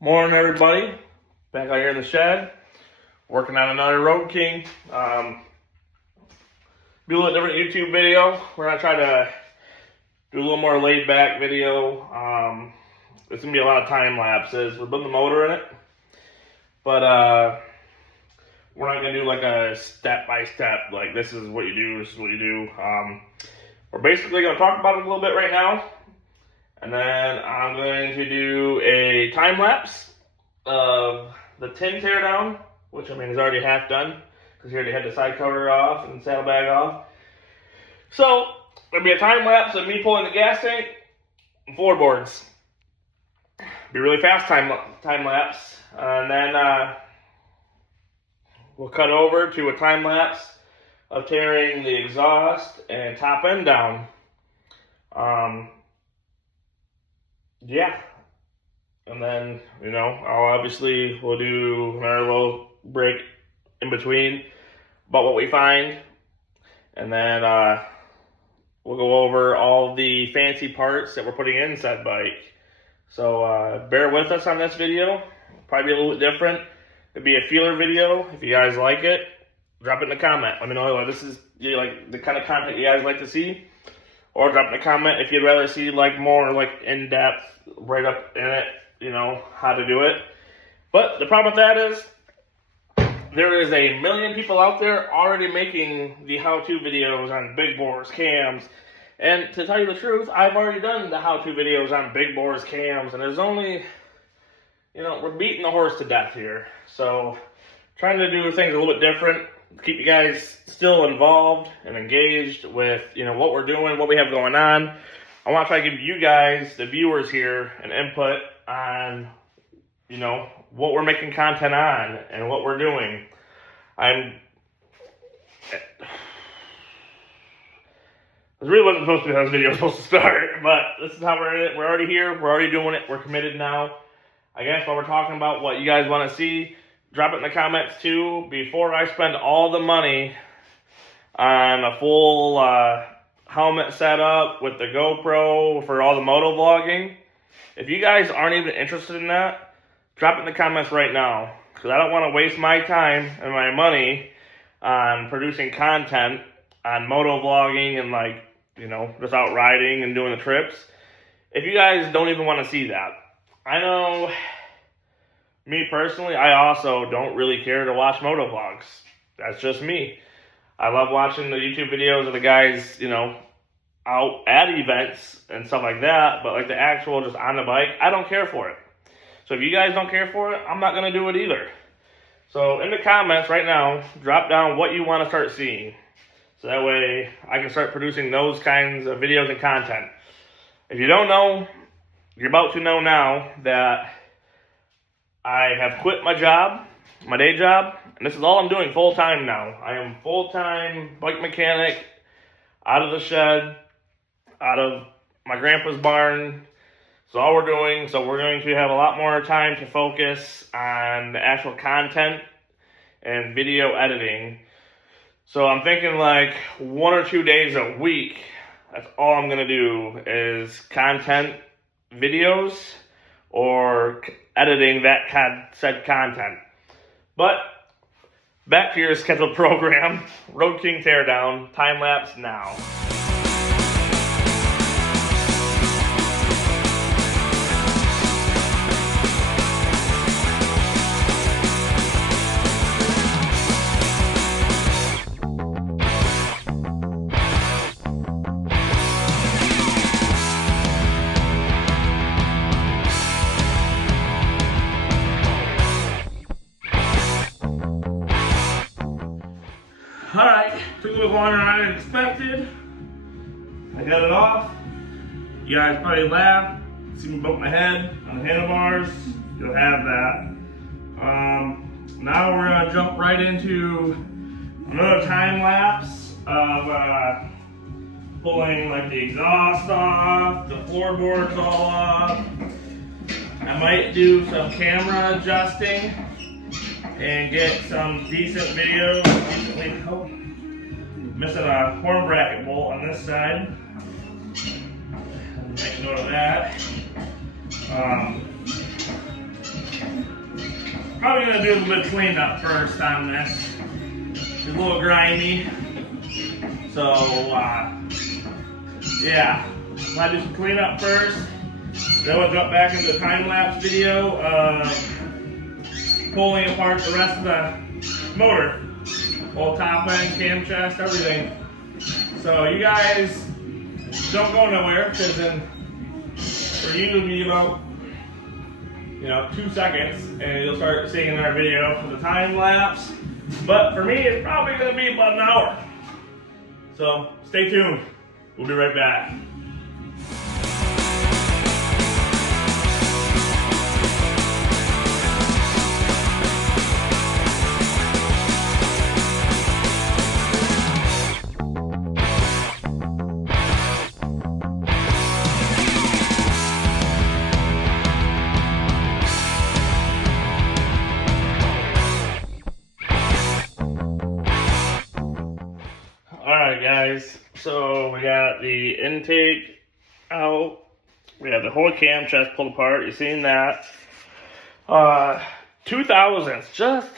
Morning, everybody. Back out here in the shed, working on another Road King. Be a little different YouTube video. We're gonna try to do a little more laid back video. It's gonna be a lot of time lapses. We're putting the motor in it, but we're not gonna do like a step by step. Like this is what you do. This is what you do. We're basically gonna talk about it a little bit right now. And then I'm going to do a time lapse of the tin teardown, which I mean is already half done because you already had the side cover off and saddlebag off. So there'll be a time lapse of me pulling the gas tank and floorboards. Be really fast time lapse, and then we'll cut over to a time lapse of tearing the exhaust and top end down. Yeah, and then, you know, we'll do another little break in between about what we find, and then we'll go over all the fancy parts that we're putting in said bike. So bear with us on this video. Probably be a little bit different. It'll be a feeler video. If you guys like it, drop it in the comment. Let me know if this is like the kind of content you guys like to see. Or drop in a comment if you'd rather see like more like in-depth, right up in it, you know, how to do it. But the problem with that is there is a million people out there already making the how-to videos on big bores, cams. And to tell you the truth, I've already done the how-to videos on big bores, cams, and there's only, you know, we're beating the horse to death here. So trying to do things a little bit different. Keep you guys still involved and engaged with, you know, what we're doing, what we have going on. I want to try to give you guys, the viewers here, an input on, you know, what we're making content on and what we're doing. This really wasn't supposed to be how this video was supposed to start, but this is how we're in it. We're already here. We're already doing it. We're committed now. I guess while we're talking about what you guys want to see, drop it in the comments too. Before I spend all the money on a full helmet setup with the GoPro for all the moto vlogging, if you guys aren't even interested in that, drop it in the comments right now. Because I don't want to waste my time and my money on producing content on moto vlogging and, like, you know, just out riding and doing the trips. If you guys don't even want to see that, I know. Me personally, I also don't really care to watch moto vlogs. That's just me. I love watching the YouTube videos of the guys, you know, out at events and stuff like that, but like the actual just on the bike, I don't care for it. So if you guys don't care for it, I'm not going to do it either. So in the comments right now, drop down what you want to start seeing. So that way I can start producing those kinds of videos and content. If you don't know, you're about to know now that I have quit my job, my day job, and this is all I'm doing full-time now. I am full-time bike mechanic, out of the shed, out of my grandpa's barn. So all we're doing, so we're going to have a lot more time to focus on the actual content and video editing. So I'm thinking like 1 or 2 days a week, that's all I'm going to do is content videos or editing that said content. But back to your scheduled program. Road King teardown, time lapse now. Alright, took a little longer than I expected. I got it off. You guys probably laugh, see me bump my head on the handlebars. You'll have that. Now we're going to jump right into another time lapse of pulling like the exhaust off, the floorboards all off. I might do some camera adjusting and get some decent videos. Missing a horn bracket bolt on this side. Make note of that. Probably gonna do a little bit of cleanup first on this. It's a little grimy. So, yeah. I'll do some cleanup first. Then we'll jump back into the time-lapse video of pulling apart the rest of the motor. Whole top end, cam chest, everything. So you guys don't go nowhere, because then for you it'll be about 2 seconds and you'll start seeing our video for the time lapse. But for me, it's probably going to be about an hour. So stay tuned. We'll be right back. Alright guys, so we got the intake out, we have the whole cam chest pulled apart, you've seen that. 2000s, just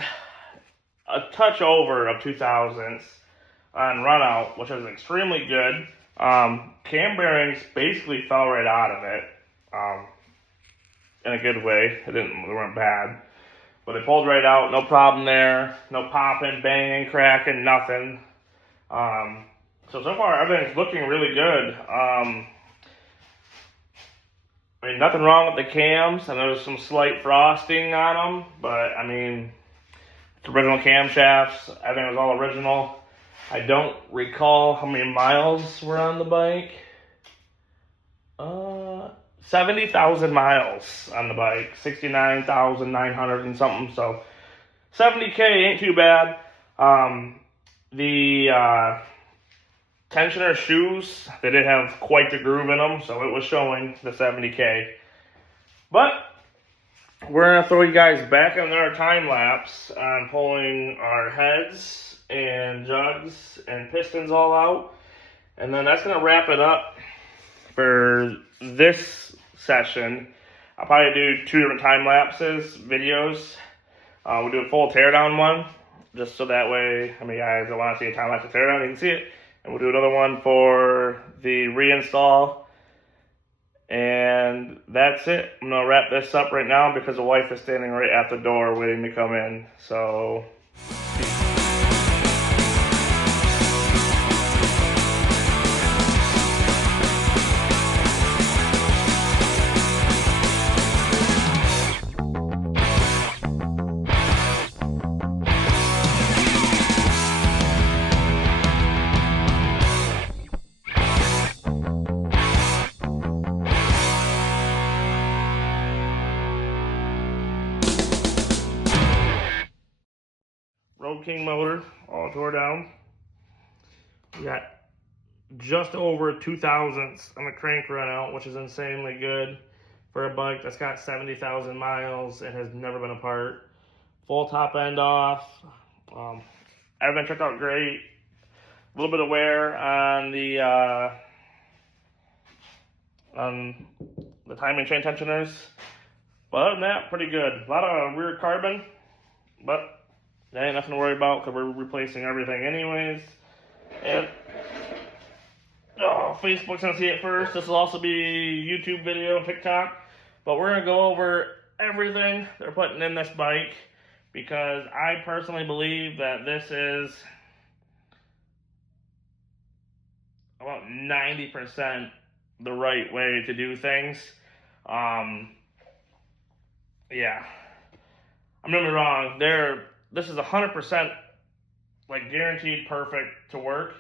a touch over of 2000s on run out, which was extremely good. Cam bearings basically fell right out of it, in a good way. They weren't bad, but they pulled right out, no problem there, no popping, banging, cracking, nothing. So far everything's looking really good. I mean, nothing wrong with the cams. I know there's some slight frosting on them, but I mean, it's original camshafts. Everything was all original. I don't recall how many miles were on the bike. 70,000 miles on the bike. 69,900 and something. So 70K ain't too bad. The tensioner shoes, they did have quite the groove in them, so it was showing the 70K. But we're going to throw you guys back in our time lapse on pulling our heads and jugs and pistons all out. And then that's going to wrap it up for this session. I'll probably do 2 different time lapses videos. We'll do a full teardown one, just so that way, I mean, guys that want to see a time lapse of teardown, you can see it. And we'll do another one for the reinstall. And that's it. I'm going to wrap this up right now because the wife is standing right at the door waiting to come in. So... Road King motor, all tore down. We got just over 2,000ths on the crank run out, which is insanely good for a bike that's got 70,000 miles and has never been apart. Full top end off. Everything checked out great. A little bit of wear on the timing chain tensioners. But other than that, pretty good. A lot of rear carbon, but that ain't nothing to worry about because we're replacing everything anyways. And Facebook's gonna see it first. This will also be YouTube video and TikTok. But we're gonna go over everything they're putting in this bike because I personally believe that this is about 90% the right way to do things. Yeah. I'm not wrong. This is 100% like guaranteed perfect to work.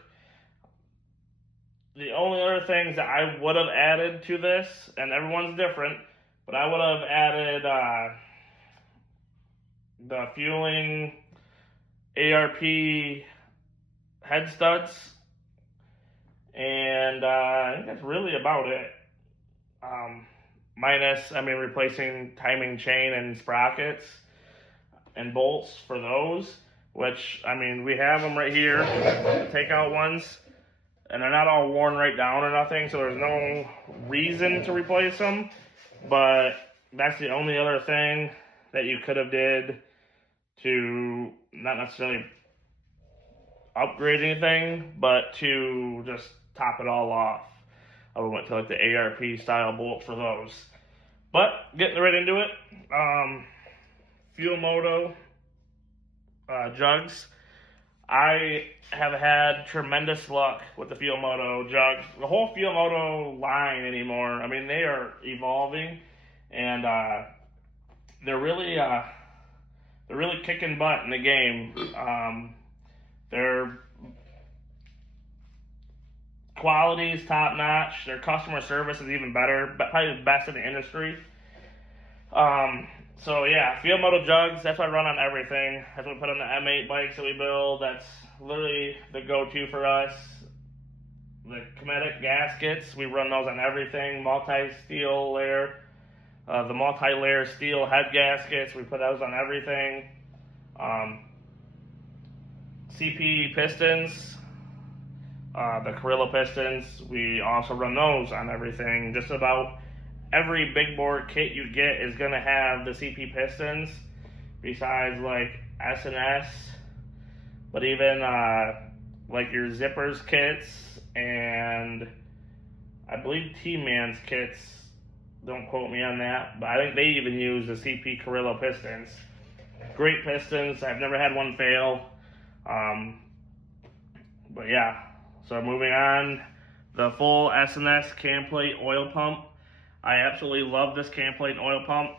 The only other things that I would have added to this, and everyone's different, but I would have added the fueling ARP head studs, and I think that's really about it. Minus, replacing timing chain and sprockets and bolts for those, which, we have them right here, the takeout ones, and they're not all worn right down or nothing, so there's no reason to replace them, but that's the only other thing that you could have did to not necessarily upgrade anything, but to just top it all off. I went to like the ARP style bolt for those. But getting right into it, Fuel Moto jugs. I have had tremendous luck with the Fuel Moto jugs. The whole Fuel Moto line anymore. I mean, they are evolving, and they're really kicking butt in the game. Their quality is top notch. Their customer service is even better, but probably the best in the industry. So yeah, Fuel Moto jugs, that's what I run on everything. That's what we put on the M8 bikes that we build. That's literally the go-to for us. The kinetic gaskets, we run those on everything. Multi-steel layer. The multi-layer steel head gaskets, we put those on everything. CP pistons, the Carrillo pistons, we also run those on everything. Just about every big bore kit you get is going to have the CP pistons, besides like S&S, but even like your zippers kits, and I believe T-Man's kits, don't quote me on that, but I think they even use the CP Carrillo pistons. Great pistons, I've never had one fail. But yeah, so moving on, the full S&S cam plate oil pump. I absolutely love this cam plate oil pump.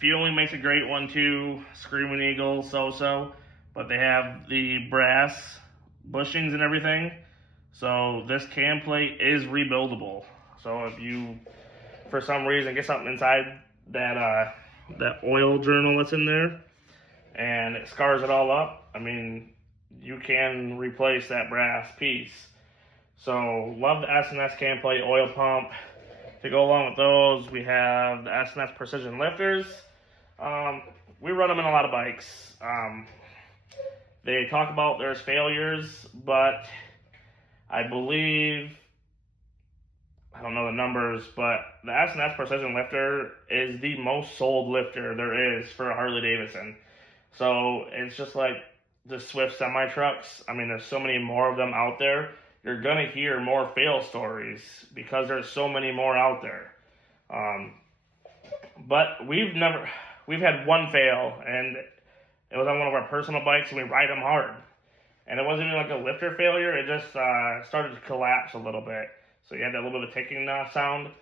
Fueling makes a great one too, Screaming Eagle, so, but they have the brass bushings and everything. So this cam plate is rebuildable. So if you, for some reason, get something inside that oil journal that's in there, and it scars it all up, I mean, you can replace that brass piece. So love the S&S cam plate oil pump. To go along with those, we have the S&S precision lifters. We run them in a lot of bikes. They talk about there's failures, but I believe, I don't know the numbers, but the S&S precision lifter is the most sold lifter there is for a Harley Davidson. So it's just like the Swift semi trucks. I mean, there's so many more of them out there. You're gonna hear more fail stories because there's so many more out there. But we've had one fail, and it was on one of our personal bikes, and we ride them hard. And it wasn't even like a lifter failure, it just started to collapse a little bit. So you had that little bit of ticking sound.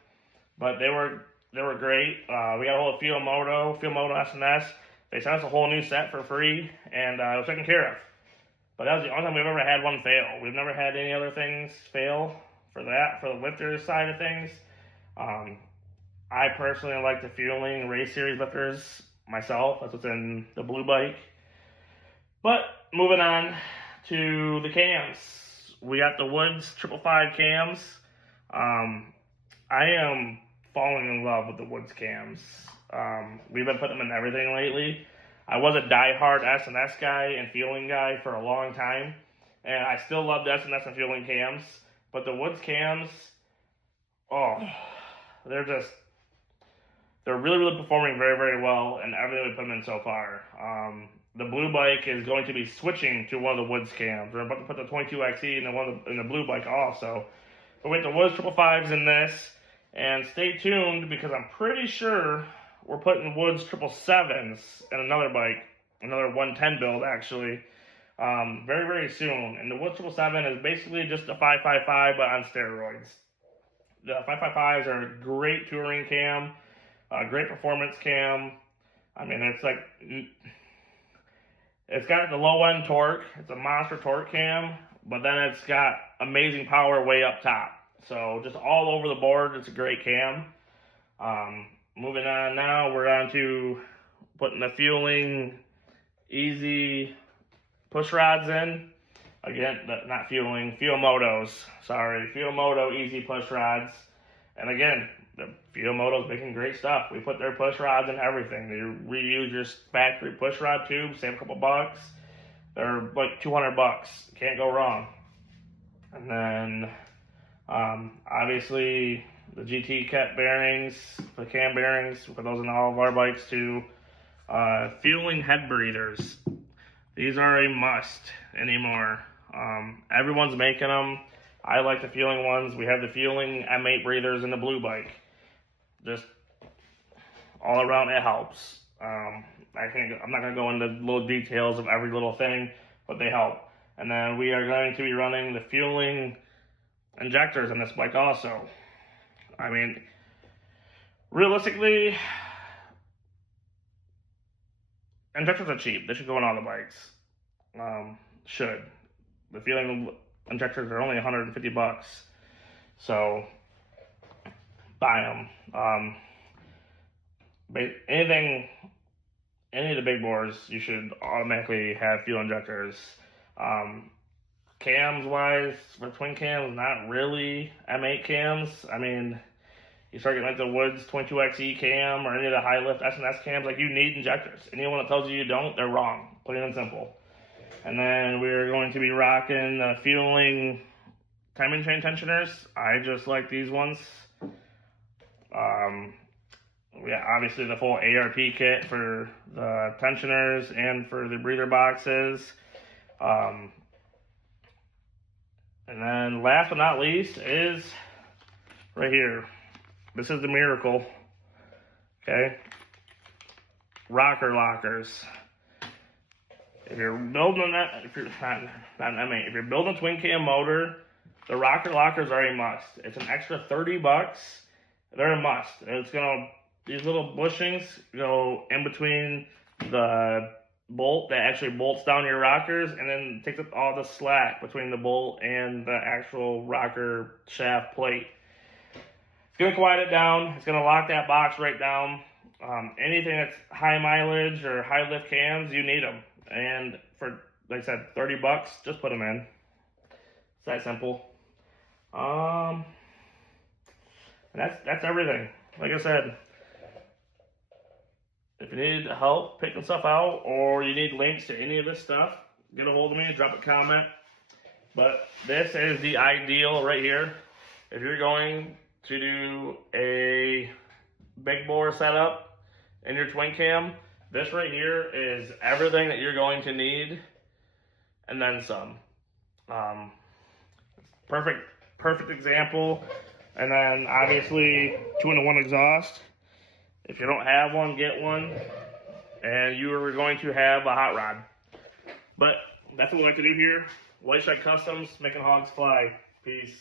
But they were great. We got a hold of Fuel Moto S&S. They sent us a whole new set for free, and it was taken care of. But that was the only time we've ever had one fail. We've never had any other things fail for the lifter side of things. I personally like the Fueling Race Series lifters myself. That's what's in the blue bike. But moving on to the cams. We got the Woods 555 cams. I am falling in love with the Woods cams. We've been putting them in everything lately. I was a diehard S&S guy and Fueling guy for a long time, and I still love the S&S and Fueling cams, but the Woods cams, they're really, really performing very, very well in everything we've put them in so far. The blue bike is going to be switching to one of the Woods cams. We're about to put the 22XE in the blue bike also. But we have the Woods 555s in this, and stay tuned because I'm pretty sure we're putting Woods 777s in another bike, another 110 build actually, very, very soon. And the Woods 777 is basically just a 555 but on steroids. The 555s are a great touring cam, a great performance cam. I mean, it's got the low end torque. It's a monster torque cam, but then it's got amazing power way up top. So just all over the board, it's a great cam. Moving on now, we're on to putting the Fueling Easy push rods in. Again, not Fueling, Fuel Motos. Sorry, Fuel Moto Easy push rods. And again, the Fuel Moto's making great stuff. We put their push rods in everything. They reuse your factory push rod tube, save a couple bucks. They're like $200. Can't go wrong. And then, obviously, the GT cat bearings, the cam bearings, we put those in all of our bikes too. Fueling head breathers. These are a must anymore. Everyone's making them. I like the fueling ones. We have the fueling M8 breathers in the blue bike. Just all around, it helps. I'm not going to go into little details of every little thing, but they help. And then we are going to be running the fueling injectors in this bike also. I mean, realistically, injectors are cheap. They should go in all the bikes. The fueling injectors are only 150 bucks. So, buy them. Any of the big bores, you should automatically have fuel injectors. Cams wise, for twin cams, not really M8 cams. I mean, you start getting like the Woods 22XE cam or any of the high lift S&S cams, like you need injectors. Anyone that tells you you don't, they're wrong, plain and simple. And then we're going to be rocking the fueling timing chain tensioners. I just like these ones. Yeah, obviously the full ARP kit for the tensioners and for the breather boxes. And then last but not least is right here. This is the miracle. Okay. Rocker lockers. If you're building that, if you're not an M8, if you're building a twin cam motor, the rocker lockers are a must. It's an extra 30 bucks. They're a must. These little bushings go in between the bolt that actually bolts down your rockers, and then takes up all the slack between the bolt and the actual rocker shaft plate. It's going to quiet it down. It's going to lock that box right down. Anything that's high mileage or high lift cams, you need them. And for, like I said, 30 bucks, just put them in. It's that simple. And that's everything. Like I said, if you need help picking stuff out or you need links to any of this stuff, get a hold of me, drop a comment. But this is the ideal right here. If you're going to do a big bore setup in your twin cam, this right here is everything that you're going to need and then some. Perfect example. And then obviously 2-in-1 exhaust. If you don't have one, get one. And you are going to have a hot rod. But that's what we like to do here. Whiteshed Customs, making hogs fly. Peace.